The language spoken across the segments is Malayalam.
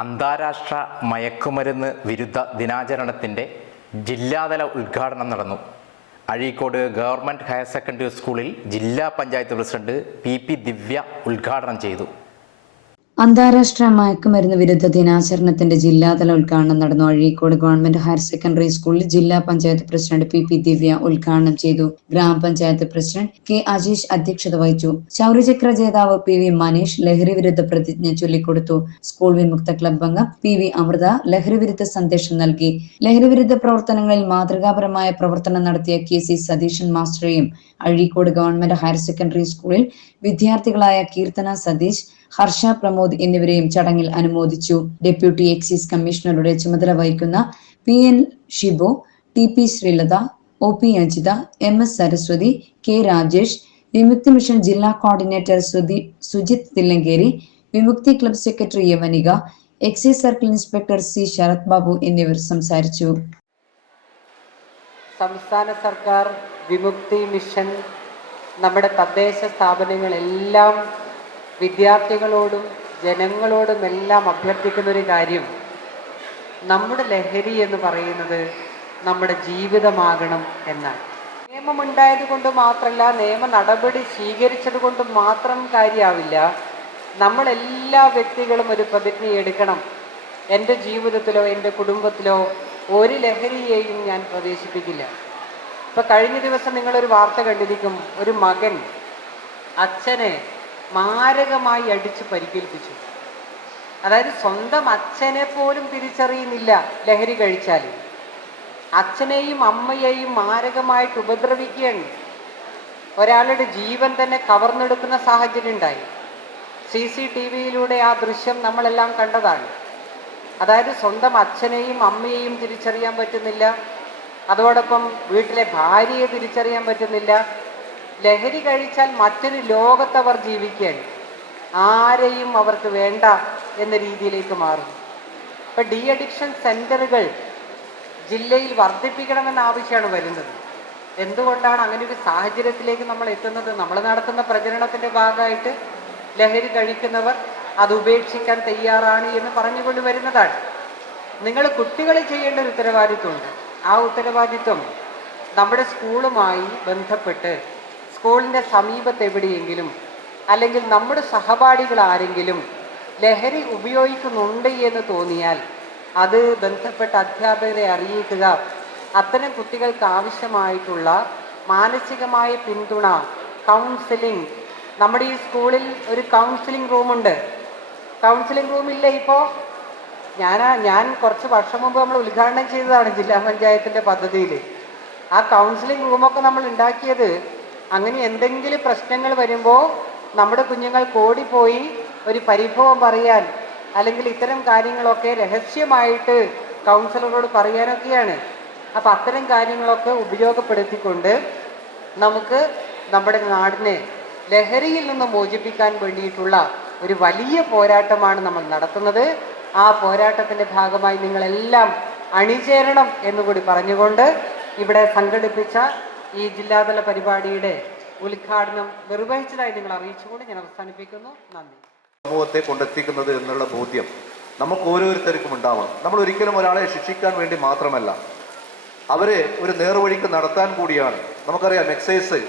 അന്താരാഷ്ട്ര മയക്കുമരുന്ന് വിരുദ്ധ ദിനാചരണത്തിന്റെ ജില്ലാതല ഉദ്ഘാടനം നടന്നു. അഴീക്കോട് ഗവൺമെന്റ് ഹയർ സെക്കൻഡറി സ്കൂളിൽ ജില്ലാ panchayat president P P Divya ഉദ്ഘാടനം ചെയ്തു. അന്താരാഷ്ട്ര മയക്കുമരുന്ന് വിരുദ്ധ ദിനാചരണത്തിന്റെ ജില്ലാതല ഉദ്ഘാടനം നടന്നു. അഴീക്കോട് ഗവൺമെന്റ് ഹയർ സെക്കൻഡറി സ്കൂളിൽ ജില്ലാ panchayat president P. P. Divya ഉദ്ഘാടനം ചെയ്തു. ഗ്രാമപഞ്ചായത്ത് പ്രസിഡന്റ് കെ. അജീഷ് അധ്യക്ഷത വഹിച്ചു. ശൗര്യചക്ര ജേതാവ് പി. വി. മനീഷ് ലഹരി വിരുദ്ധ പ്രതിജ്ഞ ചൊല്ലിക്കൊടുത്തു. സ്കൂൾ വിമുക്ത ക്ലബ് അംഗം പി. വി. അമൃത ലഹരി വിരുദ്ധ സന്ദേശം നൽകി. ലഹരി വിരുദ്ധ പ്രവർത്തനങ്ങളിൽ മാതൃകാപരമായ പ്രവർത്തനം നടത്തിയ കെ. സി. സതീശൻ മാസ്റ്ററേയും അഴീക്കോട് ഗവൺമെന്റ് ഹയർ സെക്കൻഡറി സ്കൂളിൽ വിദ്യാർത്ഥികളായ കീർത്തന സതീഷ് ഹർഷ പ്രമോദ് എന്നിവരെയും ചടങ്ങിൽ അനുമോദിച്ചു. ഡെപ്യൂട്ടി എക്സൈസ് കമ്മീഷണറുടെ ചുമതല വഹിക്കുന്ന P N Shibu T P Sreelatha O P Ajitha M S Saraswathi K Rajesh Vimukthi mission ജില്ലാ coordinator Sudhi Sujith Thillankeri Vimukthi club secretary Yavanika excise circle inspector C Sarath Babu എന്നിവർ സംസാരിച്ചു. സംസ്ഥാന സർക്കാർ വിമുക്തി മിഷൻ നമ്മുടെ തദ്ദേശ സ്ഥാപനങ്ങളെല്ലാം വിദ്യാർത്ഥികളോടും ജനങ്ങളോടും എല്ലാം അഭ്യർത്ഥിക്കുന്ന ഒരു കാര്യം. നമ്മുടെ ലഹരി എന്ന് പറയുന്നത് നമ്മുടെ ജീവിതമാകണം എന്നാണ്. നിയമമുണ്ടായത് കൊണ്ട് മാത്രമല്ല നിയമ നടപടി സ്വീകരിച്ചത് കൊണ്ട് മാത്രം കാര്യമാവില്ല നമ്മളെല്ലാ വ്യക്തികളും ഒരു പ്രതിജ്ഞ എടുക്കണം. എന്റെ ജീവിതത്തിലോ എന്റെ കുടുംബത്തിലോ ഒരു ലഹരിയെയും ഞാൻ പ്രവേശിപ്പിക്കില്ല ഇപ്പം കഴിഞ്ഞ ദിവസം നിങ്ങളൊരു വാർത്ത കണ്ടിരിക്കും. ഒരു മകൻ അച്ഛനെ മാരകമായി അടിച്ച് പരിക്കേൽപ്പിച്ചു. അതായത് സ്വന്തം അച്ഛനെ പോലും തിരിച്ചറിയുന്നില്ല ലഹരി കഴിച്ചാൽ അച്ഛനെയും അമ്മയെയും മാരകമായിട്ട് ഉപദ്രവിക്കുകയാണ്. ഒരാളുടെ ജീവൻ തന്നെ കവർന്നെടുക്കുന്ന സാഹചര്യം ഉണ്ടായി. സി സി ടി വിയിലൂടെ ആ ദൃശ്യം നമ്മളെല്ലാം കണ്ടതാണ്. അതായത് സ്വന്തം അച്ഛനെയും അമ്മയെയും തിരിച്ചറിയാൻ പറ്റുന്നില്ല. അതോടൊപ്പം വീട്ടിലെ ഭാര്യയെ തിരിച്ചറിയാൻ പറ്റുന്നില്ല. ലഹരി കഴിച്ചാൽ മറ്റൊരു ലോകത്തവർ ജീവിക്കുകയാണ്. ആരെയും അവർക്ക് വേണ്ട എന്ന രീതിയിലേക്ക് മാറുന്നു ഇപ്പം ഡി അഡിക്ഷൻ സെന്ററുകൾ ജില്ലയിൽ വർദ്ധിപ്പിക്കണമെന്ന ആവശ്യമാണ് വരുന്നത്. എന്തുകൊണ്ടാണ് അങ്ങനെ ഒരു സാഹചര്യത്തിലേക്ക് നമ്മൾ എത്തുന്നത്? നമ്മൾ നടത്തുന്ന പ്രചരണത്തിന്റെ ഭാഗമായിട്ട് ലഹരി കഴിക്കുന്നവർ അത് ഉപേക്ഷിക്കാൻ തയ്യാറാണ് എന്ന് പറഞ്ഞുകൊണ്ട് വരുന്നതാണ്. നിങ്ങൾ കുട്ടികൾ ചെയ്യേണ്ട ഒരു ഉത്തരവാദിത്വമുണ്ട്. ആ ഉത്തരവാദിത്വം നമ്മുടെ സ്കൂളുമായി ബന്ധപ്പെട്ട് സ്കൂളിന്റെ സമീപത്ത് എവിടെയെങ്കിലും അല്ലെങ്കിൽ നമ്മുടെ സഹപാഠികൾ ആരെങ്കിലും ലഹരി ഉപയോഗിക്കുന്നുണ്ട് എന്ന് തോന്നിയാൽ അത് ബന്ധപ്പെട്ട അധ്യാപകരെ അറിയിക്കുക. അത്തരം കുട്ടികൾക്ക് ആവശ്യമായിട്ടുള്ള മാനസികമായ പിന്തുണ കൗൺസിലിംഗ് നമ്മുടെ ഈ സ്കൂളിൽ ഒരു കൗൺസിലിംഗ് റൂമുണ്ട് കൗൺസിലിംഗ് റൂം ഇല്ല ഇപ്പോൾ ഞാൻ ഞാൻ കുറച്ച് വർഷം മുമ്പ് നമ്മൾ ഉദ്ഘാടനം ചെയ്തതാണ് ജില്ലാ പഞ്ചായത്തിന്റെ പദ്ധതിയിൽ ആ കൗൺസിലിംഗ് റൂമൊക്കെ നമ്മൾ ഉണ്ടാക്കിയത് അങ്ങനെ എന്തെങ്കിലും പ്രശ്നങ്ങൾ വരുമ്പോൾ നമ്മുടെ കുഞ്ഞുങ്ങൾ ഓടിപ്പോയി ഒരു പരിഭവം പറയാൻ അല്ലെങ്കിൽ ഇത്തരം കാര്യങ്ങളൊക്കെ രഹസ്യമായിട്ട് കൗൺസിലറോട് പറയാനൊക്കെയാണ്. അപ്പം അത്തരം കാര്യങ്ങളൊക്കെ ഉപയോഗപ്പെടുത്തിക്കൊണ്ട് നമുക്ക് നമ്മുടെ നാടിനെ ലഹരിയിൽ നിന്ന് മോചിപ്പിക്കാൻ വേണ്ടിയിട്ടുള്ള ഒരു വലിയ പോരാട്ടമാണ് നമ്മൾ നടത്തുന്നത്. ആ പോരാട്ടത്തിന്റെ ഭാഗമായി നിങ്ങളെല്ലാം അണിചേരണം എന്നുകൂടി പറഞ്ഞുകൊണ്ട് ഇവിടെ സംഘടിപ്പിച്ച ഈ ജില്ലാതല പരിപാടിയുടെ ഉദ്ഘാടനം നിർവഹിച്ചതായി നിങ്ങൾ അറിയിച്ചുകൊണ്ട് ഞാൻ അവസാനിപ്പിക്കുന്നു. നന്ദി. സമൂഹത്തെ കൊണ്ടെത്തിക്കുന്നത് എന്നുള്ള ബോധ്യം നമുക്ക് ഓരോരുത്തർക്കും ഉണ്ടാവണം. നമ്മൾ ഒരിക്കലും ഒരാളെ ശിക്ഷിക്കാൻ വേണ്ടി മാത്രമല്ല. അവരെ ഒരു നേർവഴിക്ക് നടത്താൻ കൂടിയാണ്. നമുക്കറിയാം എക്സൈസ്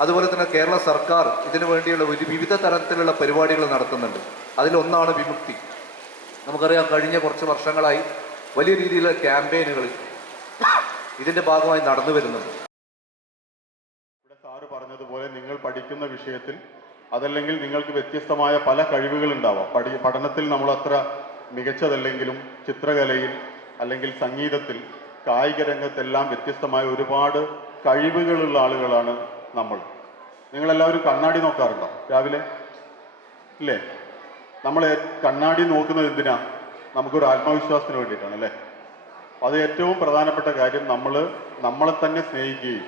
അതുപോലെ തന്നെ കേരള സർക്കാർ ഇതിനു വേണ്ടിയുള്ള ഒരു വിവിധ തരത്തിലുള്ള പരിപാടികൾ നടത്തുന്നുണ്ട്. അതിലൊന്നാണ് വിമുക്തി. നമുക്കറിയാം കഴിഞ്ഞ കുറച്ച് വർഷങ്ങളായി വലിയ രീതിയിലുള്ള ക്യാമ്പയിനുകൾ ഇതിന്റെ ഭാഗമായി നടന്നു വരുന്നുണ്ട് ഇവിടെ സാറ് പറഞ്ഞതുപോലെ നിങ്ങൾ പഠിക്കുന്ന വിഷയത്തിൽ അതല്ലെങ്കിൽ നിങ്ങൾക്ക് വ്യത്യസ്തമായ പല കഴിവുകൾ ഉണ്ടാവാം പഠി പഠനത്തിൽ നമ്മൾ അത്ര മികച്ചതല്ലെങ്കിലും ചിത്രകലയിൽ അല്ലെങ്കിൽ സംഗീതത്തിൽ കായിക രംഗത്തെല്ലാം വ്യത്യസ്തമായ ഒരുപാട് കഴിവുകളുള്ള ആളുകളാണ് നമ്മൾ. നിങ്ങളെല്ലാവരും കണ്ണാടി നോക്കാറുണ്ടോ രാവിലെ? ഇല്ലേ? നമ്മൾ കണ്ണാടി നോക്കുന്നത് എന്തിനാ? നമുക്കൊരു ആത്മവിശ്വാസത്തിന് വേണ്ടിയിട്ടാണ് അല്ലേ? അത് ഏറ്റവും പ്രധാനപ്പെട്ട കാര്യം നമ്മൾ നമ്മളെ തന്നെ സ്നേഹിക്കുകയും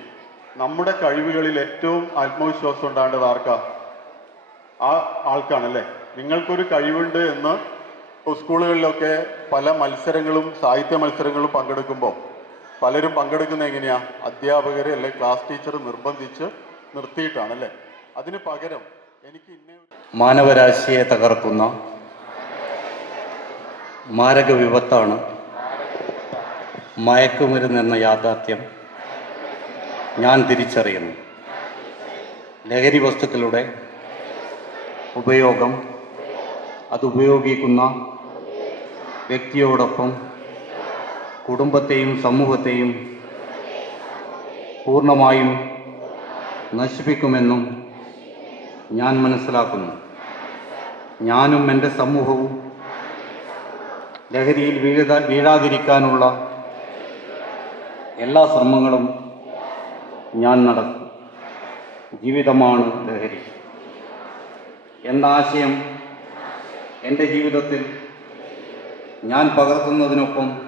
നമ്മുടെ കഴിവുകളിൽ ഏറ്റവും ആത്മവിശ്വാസം ഉണ്ടാകേണ്ടത് ആർക്കാ? ആ ആൾക്കാണല്ലേ. നിങ്ങൾക്കൊരു കഴിവുണ്ട് എന്ന് സ്കൂളുകളിലൊക്കെ പല മത്സരങ്ങളും സാഹിത്യ മത്സരങ്ങളും പങ്കെടുക്കുമ്പോൾ പലരും പങ്കെടുക്കുന്ന എങ്ങനെയാ? അധ്യാപകരെ അല്ലെ ക്ലാസ് ടീച്ചർ നിർബന്ധിച്ച് നിർത്തിയിട്ടാണ് അല്ലേ അതിന് പകരം എനിക്ക് മാനവരാശിയെ തകർക്കുന്ന മാരക വിപത്താണ് മയക്കുമരുന്ന് എന്ന യാഥാർത്ഥ്യം. ഞാൻ തിരിച്ചറിയുന്നു. ലഹരി വസ്തുക്കളുടെ ഉപയോഗം അത് ഉപയോഗിക്കുന്ന വ്യക്തിയോടൊപ്പം കുടുംബത്തെയും സമൂഹത്തെയും പൂർണമായും നശിപ്പിക്കുമെന്നും ഞാൻ മനസ്സിലാക്കുന്നു. ഞാനും എന്റെ സമൂഹവും ലഹരിയിൽ വീഴാ വീഴാതിരിക്കാനുള്ള എല്ലാ ശ്രമങ്ങളും ഞാൻ നടക്കും. ജീവിതമാണ് ലഹരി. എന്ന ആശയം എന്റെ ജീവിതത്തിൽ ഞാൻ പകർത്തുന്നതിനൊപ്പം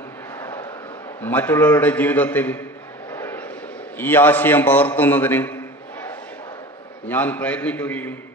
മറ്റുള്ളവരുടെ ജീവിതത്തിൽ ഈ ആശയം പകർത്തുന്നതിന് ഞാൻ പ്രയത്നിക്കുകയും